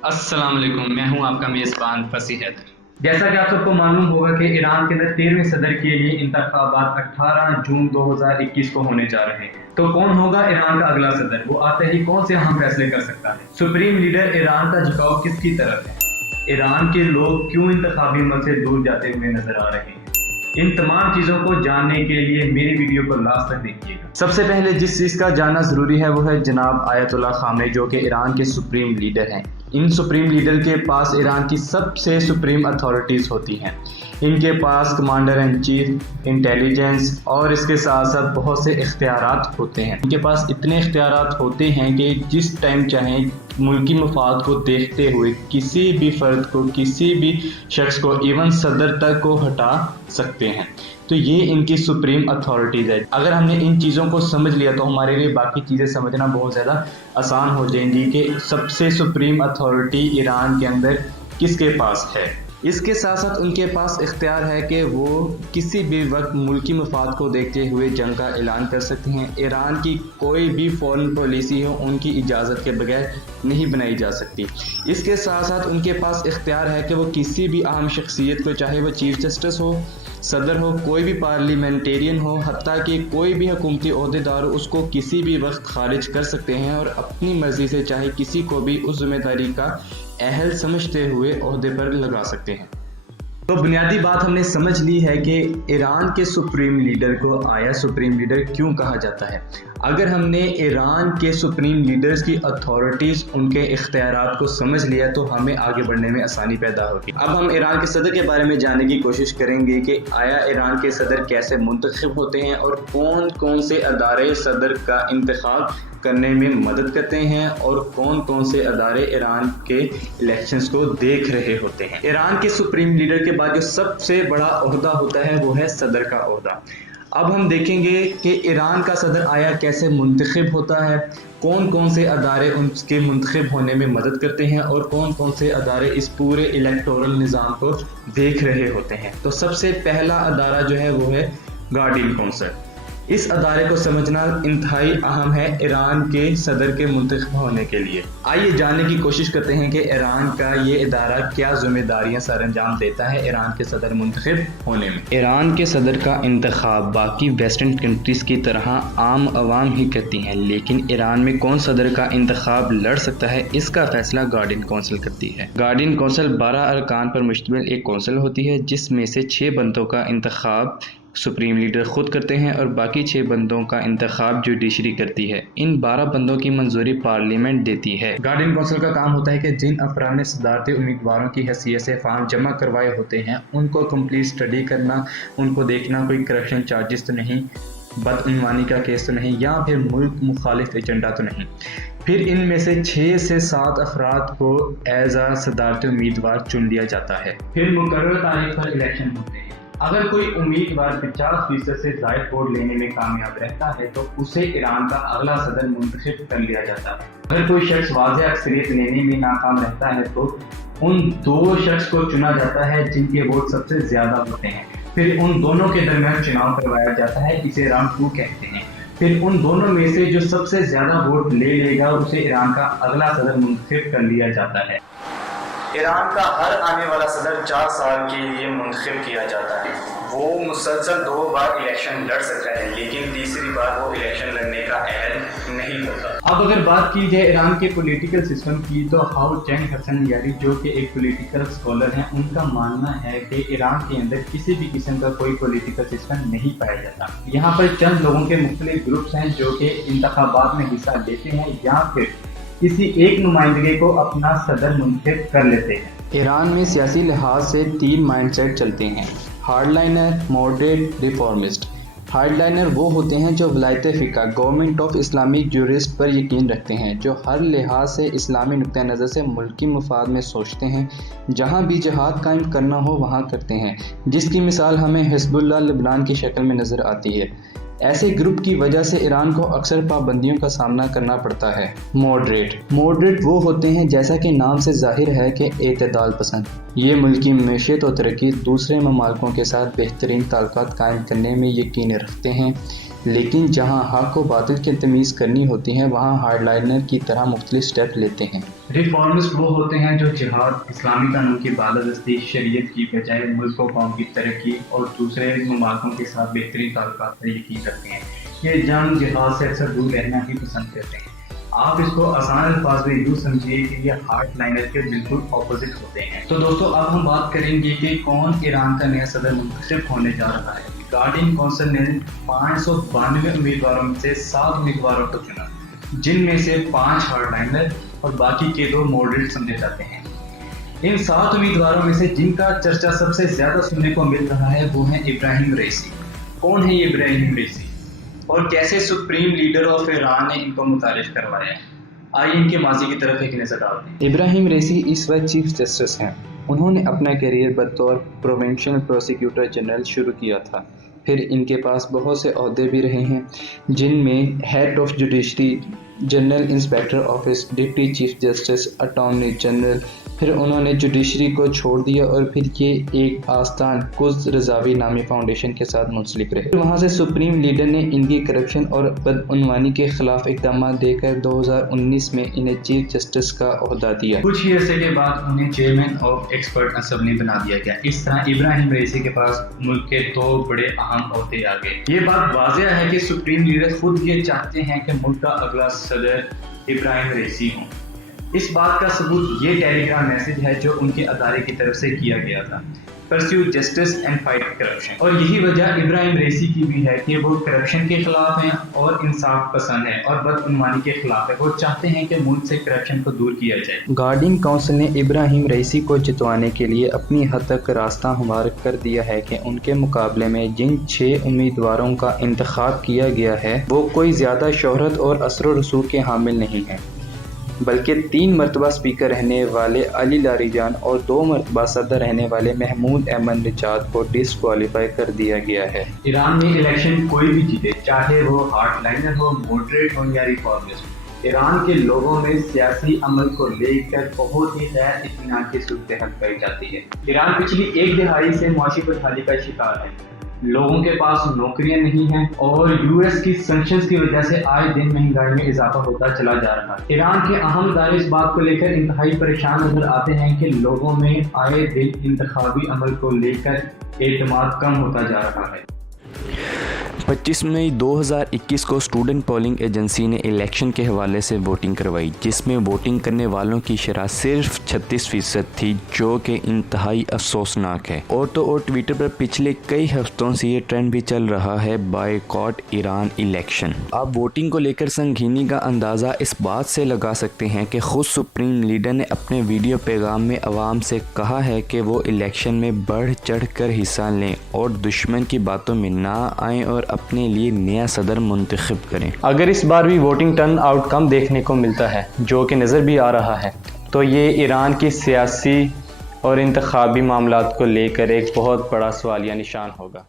अस्सलाम वालेकुम, मैं हूं आपका मेज़बान फसी हैदर। जैसा कि आप सबको मालूम होगा कि ईरान के अंदर 13वें सदर के लिए इंतखाबात 18 जून 2021 को होने जा रहे हैं। तो कौन होगा ईरान का अगला सदर? वो आते ही कौन से अहम फैसले कर सकता है? सुप्रीम लीडर ईरान का झुकाव किसकी तरफ है? ईरान के लोग क्यों इंतखाबी अमल से दूर जाते हुए नजर आ रहे हैं? इन तमाम चीज़ों को जानने के लिए मेरी वीडियो को लास्ट तक देखिएगा। सबसे पहले जिस चीज़ का जानना ज़रूरी है वो है जनाब आयतुल्लाह खामेनी, जो कि ईरान के सुप्रीम लीडर हैं। इन सुप्रीम लीडर के पास ईरान की सबसे सुप्रीम अथॉरिटीज़ होती हैं। इनके पास कमांडर इन चीफ, इंटेलिजेंस और इसके साथ साथ बहुत से इख्तियारात होते हैं। इनके पास इतने इख्तियारात होते हैं कि जिस टाइम चाहें मुल्की मफाद को देखते हुए किसी भी फ़र्द को, किसी भी शख्स को, इवन सदर तक को हटा सकते हैं। तो ये इनकी सुप्रीम अथॉरिटीज़ है। अगर हमने इन चीज़ों को समझ लिया तो हमारे लिए बाकी चीज़ें समझना बहुत ज़्यादा आसान हो जाएंगी कि सबसे सुप्रीम अथॉरिटी ईरान के अंदर किसके पास है। इसके साथ साथ उनके पास इख्तियार है कि वो किसी भी वक्त मुल्की मफाद को देखते हुए जंग का ऐलान कर सकते हैं। ईरान की कोई भी फॉरेन पॉलिसी हो उनकी इजाज़त के बगैर नहीं बनाई जा सकती। इसके साथ साथ उनके पास इख्तियार है कि वो किसी भी अहम शख्सियत को, चाहे वो चीफ जस्टिस हो, सदर हो, कोई भी पार्लियामेंटेरियन हो, हत्ता कि कोई भी हुकूमती ओहदेदार हो, उसको किसी भी वक्त खारिज कर सकते हैं और अपनी मर्ज़ी से चाहे किसी को भी उस जिम्मेदारी का अहल समझते हुए ओहदे पर लगा सकते हैं। तो बुनियादी बात हमने समझ ली है कि ईरान के सुप्रीम लीडर को आया सुप्रीम लीडर क्यों कहा जाता है। अगर हमने ईरान के सुप्रीम लीडर्स की अथॉरिटीज़, उनके इख्तियारात को समझ लिया तो हमें आगे बढ़ने में आसानी पैदा होगी। अब हम ईरान के सदर के बारे में जानने की कोशिश करेंगे कि आया ईरान के सदर कैसे मुंतखब होते हैं और कौन कौन से अदारे सदर का इंतखाब करने में मदद करते हैं और कौन कौन से अदारे ईरान के इलेक्शंस को देख रहे होते हैं। ईरान के सुप्रीम लीडर के बाद जो सबसे बड़ा ओहदा होता है वो है सदर का ओहदा। अब हम देखेंगे कि ईरान का सदर आया कैसे मुंतखब होता है, कौन कौन से अदारे उसके मुंतखब होने में मदद करते हैं और कौन कौन से अदारे इस पूरे इलेक्टोरल निज़ाम को देख रहे होते हैं। तो सबसे पहला अदारा जो है वो है गार्डियन काउंसिल। इस अदारे को समझना इंतहाई अहम है ईरान के सदर के मुंतखब होने के लिए। आइए जानने की कोशिश करते हैं कि ईरान का ये इदारा क्या जिम्मेदारियां सर अंजाम देता है ईरान के सदर मुंतखब होने में। ईरान के सदर का इंतखाब बाकी वेस्टर्न कंट्रीज़ की तरह आम आवाम ही करती हैं, लेकिन ईरान में कौन सदर का इंतखाब लड़ सकता है इसका फैसला गार्डियन काउंसिल करती है। गार्डियन काउंसिल 12 अरकान पर मुश्तमिल एक काउंसिल होती है जिसमें से 6 बंदों का इंतखाब सुप्रीम लीडर खुद करते हैं और बाकी 6 बंदों का इंतखाब जुडिशरी करती है। इन 12 बंदों की मंजूरी पार्लियामेंट देती है। गार्डियन काउंसिल का काम होता है कि जिन अफराद ने सदारती उम्मीदवारों की हैसियत से फॉर्म जमा करवाए होते हैं उनको कंप्लीट स्टडी करना, उनको देखना कोई करप्शन चार्जेस तो नहीं, बदउनवानी का केस तो नहीं, या फिर मुल्क मुखालिफ एजेंडा तो नहीं। फिर इनमें से 6 से 7 अफराद को एज आ सदारती उम्मीदवार चुन लिया जाता है। फिर मुकर्रर तारीख पर इलेक्शन होते हैं। अगर कोई उम्मीदवार 50% से ज़ायद वोट लेने में कामयाब रहता है तो उसे ईरान का अगला सदर मुंतखब कर लिया जाता है। अगर कोई शख्स वाज़ेह अक्सरियत लेने में नाकाम रहता है तो उन 2 शख्स को चुना जाता है जिनके वोट सबसे ज़्यादा होते हैं। फिर उन दोनों के दरमियान चुनाव करवाया जाता है, इसे राउंड 2 कहते हैं। फिर उन दोनों में से जो सबसे ज़्यादा वोट ले लेगा उसे ईरान का अगला सदर मुंतखब कर लिया जाता है। ईरान का हर आने वाला सदर 4 साल के लिए मुंतखब किया जाता है। वो मुसलसल 2 बार इलेक्शन लड़ सकता है, लेकिन तीसरी बार वो इलेक्शन लड़ने का अहल नहीं होता। अब अगर बात की जाए ईरान के पॉलिटिकल सिस्टम की तो हाउ चैंग हसन यारी, जो कि एक पॉलिटिकल स्कॉलर हैं, उनका मानना है कि ईरान के अंदर किसी भी किस्म का कोई पॉलिटिकल सिस्टम नहीं पाया जाता। यहाँ पर चंद लोगों के मुख्तलिफ ग्रुप्स हैं जो कि इंतखाबात में हिस्सा लेते हैं या फिर किसी एक नुमाइंदगी को अपना सदर मुंतखब कर लेते हैं। ईरान में सियासी लिहाज से 3 माइंडसेट चलते हैं: हार्डलाइनर, मॉडरेट, रिफॉर्मिस्ट। हार्डलाइनर वो होते हैं जो Wilayat फ़िक़्ह, government of Islamic jurist पर यकीन रखते हैं, जो हर लिहाज से इस्लामी नुक्ता नज़र से मुल्की मफाद में सोचते हैं, जहाँ भी जिहाद कायम करना हो वहाँ करते हैं, जिसकी मिसाल हमें हिज़्बुल्लाह लेबनान की शक्ल में नज़र आती है। ऐसे ग्रुप की वजह से ईरान को अक्सर पाबंदियों का सामना करना पड़ता है। मॉडरेट वो होते हैं, जैसा कि नाम से जाहिर है, कि एतदाल पसंद। ये मुल्की मैशत और तरक्की, दूसरे ममालिकों के साथ बेहतरीन ताल्लुकात कायम करने में यकीन रखते हैं। لیکن جہاں حق و باطل کی تمیز کرنی ہوتی ہے وہاں ہارڈ لائنر کی طرح مختلف سٹیپ لیتے ہیں۔ ریفارمسٹ وہ ہوتے ہیں جو جہاد، اسلامی قانون کی بالادستی، شریعت کی بجائے ملک و قوم کی ترقی اور دوسرے ممالکوں کے ساتھ بہترین تعلقات پر یقین رکھتے ہیں۔ یہ جنگ جہاد سے اکثر دور رہنا ہی پسند کرتے ہیں۔ آپ اس کو آسان الفاظ میں یوں سمجھیے کہ یہ ہارڈ لائنر کے بالکل اپوزٹ ہوتے ہیں۔ تو دوستو اب ہم بات کریں گے کہ کون ایران کا نیا صدر منتخب ہونے جا رہا ہے۔ گارڈین کونسل نے 592 امیدواروں میں سے 7 امیدواروں کو چنا، جن میں سے 5 ہارڈ لائنر اور باقی کے 2 ماڈریٹ سمجھے جاتے ہیں۔ ان 7 امیدواروں میں سے جن کا چرچا سب سے زیادہ سننے کو مل رہا ہے وہ ہیں ابراہیم رئیسی۔ کون ہے یہ ابراہیم رئیسی اور کیسے سپریم لیڈر آف ایران نے ان کو متعارف کروایا ہے؟ آئیے ان کے ماضی کی طرف ایک نظر ڈالتے ہیں۔ ابراہیم رئیسی اس وقت چیف جسٹس ہیں۔ انہوں نے اپنا کیریئر بطور پروونشل پروسیکیوٹر جنرل شروع کیا تھا، پھر ان کے پاس بہت سے عہدے بھی رہے ہیں، جن میں head of judiciary, general inspector office, deputy chief justice, attorney general. پھر انہوں نے جوڈیشری کو چھوڑ دیا اور پھر یہ ایک آستان قدس رضاوی نامی فاؤنڈیشن کے ساتھ منسلک رہے۔ وہاں سے سپریم لیڈر نے ان کی کرپشن اور بدعنوانی کے خلاف اقدامات دے کر 2019 میں انہیں چیف جسٹس کا عہدہ دیا۔ کچھ ہی عرصے کے بعد انہیں چیئرمین آف ایکسپرٹ اسمبلی بنا دیا گیا۔ اس طرح ابراہیم رئیسی کے پاس ملک کے 2 بڑے اہم عہدے آ گئے۔ یہ بات واضح ہے کہ سپریم لیڈر خود یہ چاہتے ہیں کہ ملک کا اگلا صدر ابراہیم رئیسی ہوں۔ اس بات کا ثبوت یہ ٹیلی گرام میسج ہے جو ان کے ادارے کی طرف سے کیا گیا تھا، perceive justice and fight corruption. اور یہی وجہ ابراہیم رئیسی کی بھی ہے کہ وہ کرپشن کے خلاف ہیں اور انصاف پسند ہیں اور بدعنوانی کے خلاف ہے۔ وہ چاہتے ہیں کہ ملک سے کرپشن کو دور کیا جائے۔ گارڈین کونسل نے ابراہیم رئیسی کو جتوانے کے لیے اپنی حد تک راستہ ہموار کر دیا ہے کہ ان کے مقابلے میں جن 6 امیدواروں کا انتخاب کیا گیا ہے وہ کوئی زیادہ شہرت اور اثر و رسوخ کے حامل نہیں ہیں، بلکہ 3 مرتبہ اسپیکر رہنے والے علی لاریجان اور 2 مرتبہ صدر رہنے والے محمود احمد نژاد کو ڈسکوالیفائی کر دیا گیا ہے۔ ایران میں الیکشن کوئی بھی جیتے، چاہے وہ ہارڈ لائنر ہو، ماڈریٹ ہو یا ریفارمسٹ، ایران کے لوگوں میں سیاسی عمل کو لے کر بہت ہی غیر اطمینان کی صورتحال پائی جاتی ہے۔ ایران پچھلی 1 دہائی سے معاشی بدحالی کا شکار ہے۔ لوگوں کے پاس نوکریاں نہیں ہیں اور یو ایس کی سینکشنز کی وجہ سے آئے دن مہنگائی میں اضافہ ہوتا چلا جا رہا ہے۔ ایران کے اہم ادارے اس بات کو لے کر انتہائی پریشان نظر آتے ہیں کہ لوگوں میں آئے دن انتخابی عمل کو لے کر اعتماد کم ہوتا جا رہا ہے۔ 25 مئی 2021 کو اسٹوڈنٹ پولنگ ایجنسی نے الیکشن کے حوالے سے ووٹنگ کروائی، جس میں ووٹنگ کرنے والوں کی شرح صرف 36% تھی، جو کہ انتہائی افسوسناک ہے۔ اور تو اور ٹویٹر پر پچھلے کئی ہفتوں سے یہ ٹرینڈ بھی چل رہا ہے، بائیکاٹ ایران الیکشن۔ آپ ووٹنگ کو لے کر سنگینی کا اندازہ اس بات سے لگا سکتے ہیں کہ خود سپریم لیڈر نے اپنے ویڈیو پیغام میں عوام سے کہا ہے کہ وہ الیکشن میں بڑھ چڑھ کر حصہ لیں اور دشمن کی باتوں میں نہ آئیں اور اپنے لیے نیا صدر منتخب کریں۔ اگر اس بار بھی ووٹنگ ٹرن آؤٹ کم دیکھنے کو ملتا ہے، جو کہ نظر بھی آ رہا ہے، تو یہ ایران کی سیاسی اور انتخابی معاملات کو لے کر ایک بہت بڑا سوالیہ نشان ہوگا۔